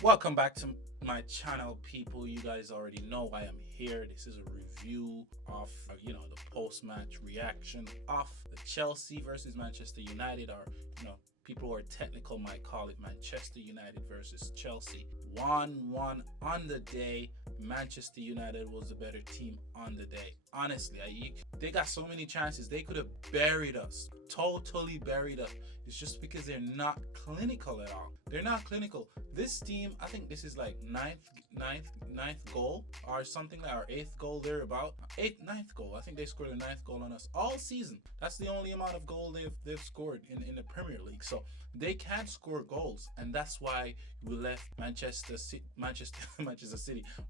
Welcome back to my channel, people. You guys already know I am here. This is a review of, the post-match reaction of the Chelsea versus Manchester United, or, people who are technical might call it Manchester United versus Chelsea. 1-1 on the day. Manchester United was the better team on the day. Honestly, they got so many chances. They could have buried us, totally buried us. It's just because they're not clinical at all. They're not clinical. This team, I think this is like ninth goal or something, like our eighth goal thereabout. Ninth goal. I think they scored a ninth goal on us all season. That's the only amount of goal they've scored in the Premier League. So they can't score goals, and that's why we left Manchester City.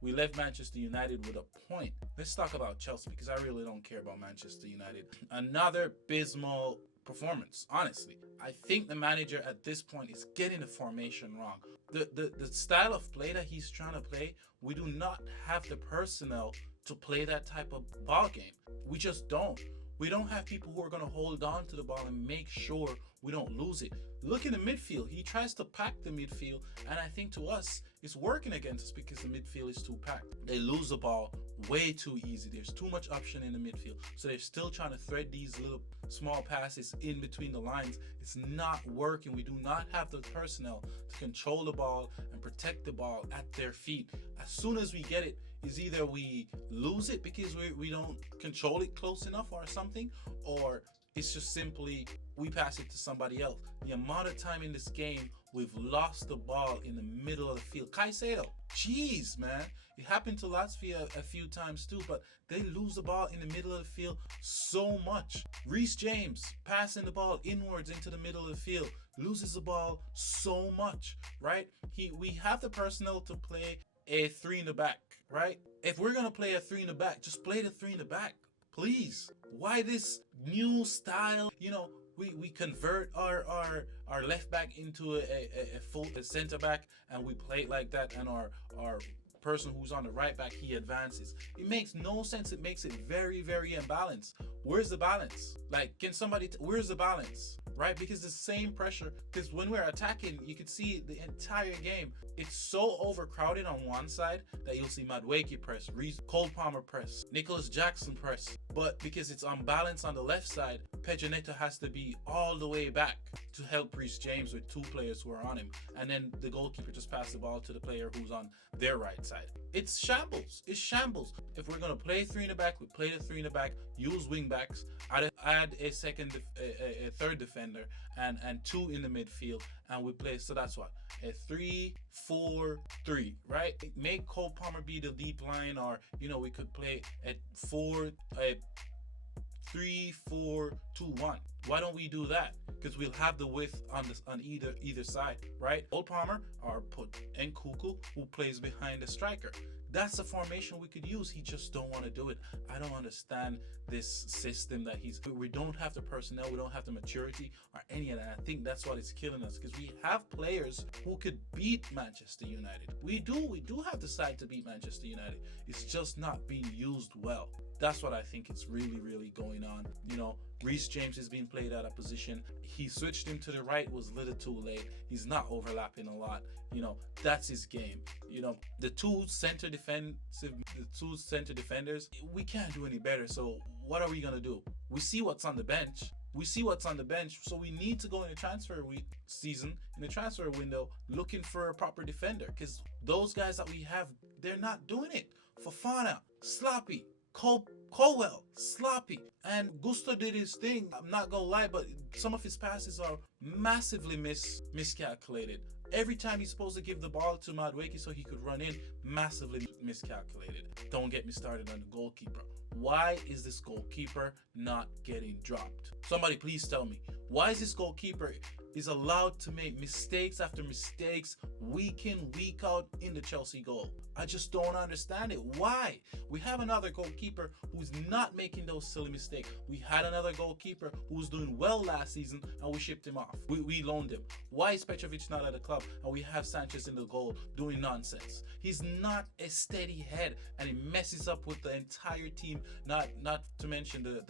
We left Manchester United with a point. Let's talk about Chelsea, because I really don't care about Manchester United. Another abysmal performance, honestly. I think the manager at this point is getting the formation wrong. The style of play that he's trying to play, we do not have the personnel to play that type of ball game. We just don't. We don't have people who are going to hold on to the ball and make sure we don't lose it. Look in the midfield. He tries to pack the midfield, and I think to us, it's working against us because the midfield is too packed. They lose the ball way too easy. There's too much option in the midfield. So they're still trying to thread these little small passes in between the lines. It's not working. We do not have the personnel to control the ball and protect the ball at their feet. As soon as we get it, is either we lose it because we don't control it close enough or something, or it's just simply we pass it to somebody else. The amount of time in this game we've lost the ball in the middle of the field. Caicedo, jeez, man. It happened to Latvia a few times too, but they lose the ball in the middle of the field so much. Reece James passing the ball inwards into the middle of the field, loses the ball so much, right? We have the personnel to play a three in the back, right? If we're gonna play a three in the back, just play the three in the back, please. Why this new style? We convert our left back into a full center back, and we play it like that, and our person who's on the right back, he advances. It makes no sense. It makes it very, very imbalanced. Where's the balance? Like, can somebody where's the balance? Right? Because the same pressure, because when we're attacking, you can see the entire game, it's so overcrowded on one side that you'll see Madueke press, Cole Palmer press, Nicholas Jackson press. But because it's unbalanced on the left side, Pedro Neto has to be all the way back to help Reece James with two players who are on him. And then the goalkeeper just passed the ball to the player who's on their right side. It's shambles. It's shambles. If we're going to play three in the back, we play the three in the back, use wing backs, add a third defender, and two in the midfield, and we play. So that's what, a 3-4-3, right? Make Cole Palmer be the deep line, or we could play a 3-4-2-1. Why don't we do that? Because we'll have the width on either side, right? Cole Palmer, or put Nkunku, who plays behind the striker. That's the formation we could use. He just don't want to do it. I don't understand this system that we don't have the personnel, we don't have the maturity or any of that. I think that's what is killing us, because we have players who could beat Manchester United. We do have the side to beat Manchester United. It's just not being used well. That's what I think is really, really going on. Reece James is being played out of position. He switched him to the right, was a little too late. He's not overlapping a lot. That's his game. The two center defenders, we can't do any better. So what are we gonna do? We see what's on the bench. So we need to go in the transfer season, in the transfer window, looking for a proper defender, because those guys that we have, they're not doing it. Fofana, sloppy. Colwell, sloppy. And Gusto did his thing. I'm not gonna lie, but some of his passes are massively miscalculated. Every time he's supposed to give the ball to Madueke so he could run in, massively miscalculated. Don't get me started on the goalkeeper. Why is this goalkeeper not getting dropped? Somebody please tell me. Why is this goalkeeper allowed to make mistakes after mistakes week in, week out in the Chelsea goal? I just don't understand it. Why? We have another goalkeeper who's not making those silly mistakes. We had another goalkeeper who was doing well last season, and we shipped him off. We loaned him. Why is Petrovic not at the club, and we have Sanchez in the goal doing nonsense? He's not a steady head, and he messes up with the entire team, not to mention the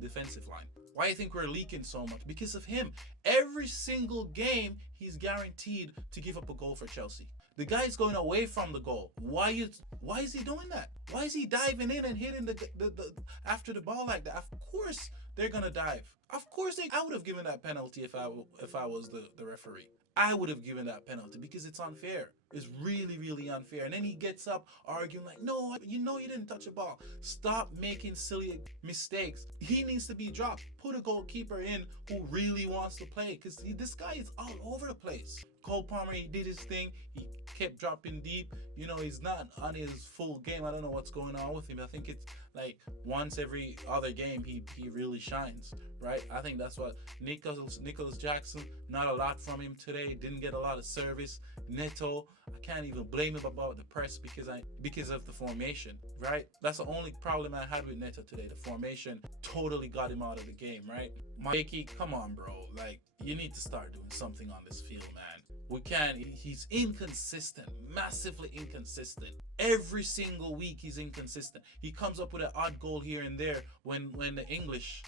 defensive line. Why do you think we're leaking so much? Because of him. Every single game, he's guaranteed to give up a goal for Chelsea. The guy's going away from the goal. Why is he doing that? Why is he diving in and hitting the after the ball like that? Of course they're gonna dive. Of course I would have given that penalty if I was the referee. I would have given that penalty because it's unfair. It's really, really unfair. And then he gets up arguing like, no, you know you didn't touch the ball. Stop making silly mistakes. He needs to be dropped. Put a goalkeeper in who really wants to play because this guy is all over the place. Cole Palmer, he did his thing. He kept dropping deep. You know, he's not on his full game. I don't know what's going on with him. I think it's like once every other game he really shines, right? I think that's what Nicholas Jackson, not a lot from him today. Didn't get a lot of service. Neto, I can't even blame him about the press because of the formation, right? That's the only problem I had with Neto today. The formation totally got him out of the game, right? Mikey, come on, bro. Like, you need to start doing something on this field, man. We can't. He's inconsistent, massively inconsistent. Every single week he's inconsistent. He comes up with an odd goal here and there when the English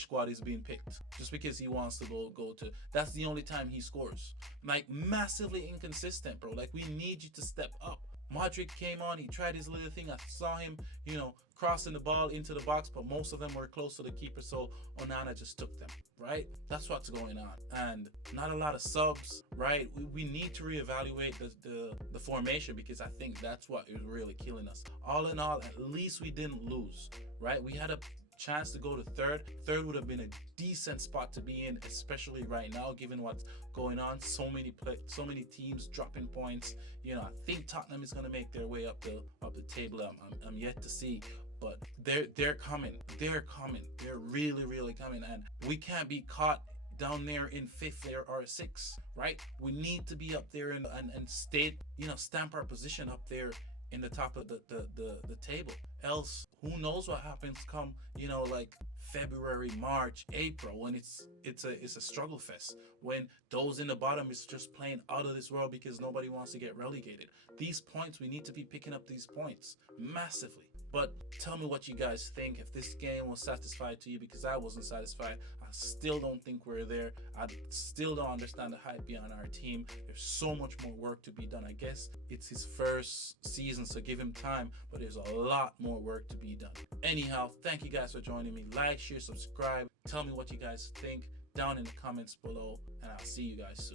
squad is being picked, just because he wants to go to. That's the only time he scores. Like, massively inconsistent, bro. Like, we need you to step up. Modric came on, he tried his little thing. I saw him, crossing the ball into the box, but most of them were close to the keeper, so Onana just took them, right? That's what's going on. And not a lot of subs, right? We need to reevaluate the formation, because I think that's what is really killing us. All in all, at least we didn't lose, right? We had a chance to go to third. Third would have been a decent spot to be in, especially right now, given what's going on. So many teams dropping points. I think Tottenham is going to make their way up the table. I'm yet to see, but they're coming. They're coming. They're really, really coming, and we can't be caught down there in fifth or sixth, right? We need to be up there and stamp our position up there in the top of the table. Else, who knows what happens come like February, March, April, when it's a struggle fest, when those in the bottom is just playing out of this world because nobody wants to get relegated. These points, we need to be picking up these points massively. But tell me what you guys think, if this game was satisfied to you, because I wasn't satisfied. I still don't think we're there. I still don't understand the hype behind our team. There's so much more work to be done. I guess it's his first season, so give him time, but there's a lot more work to be done. Anyhow, thank you guys for joining me. Like, share, subscribe. Tell me what you guys think down in the comments below, and I'll see you guys soon.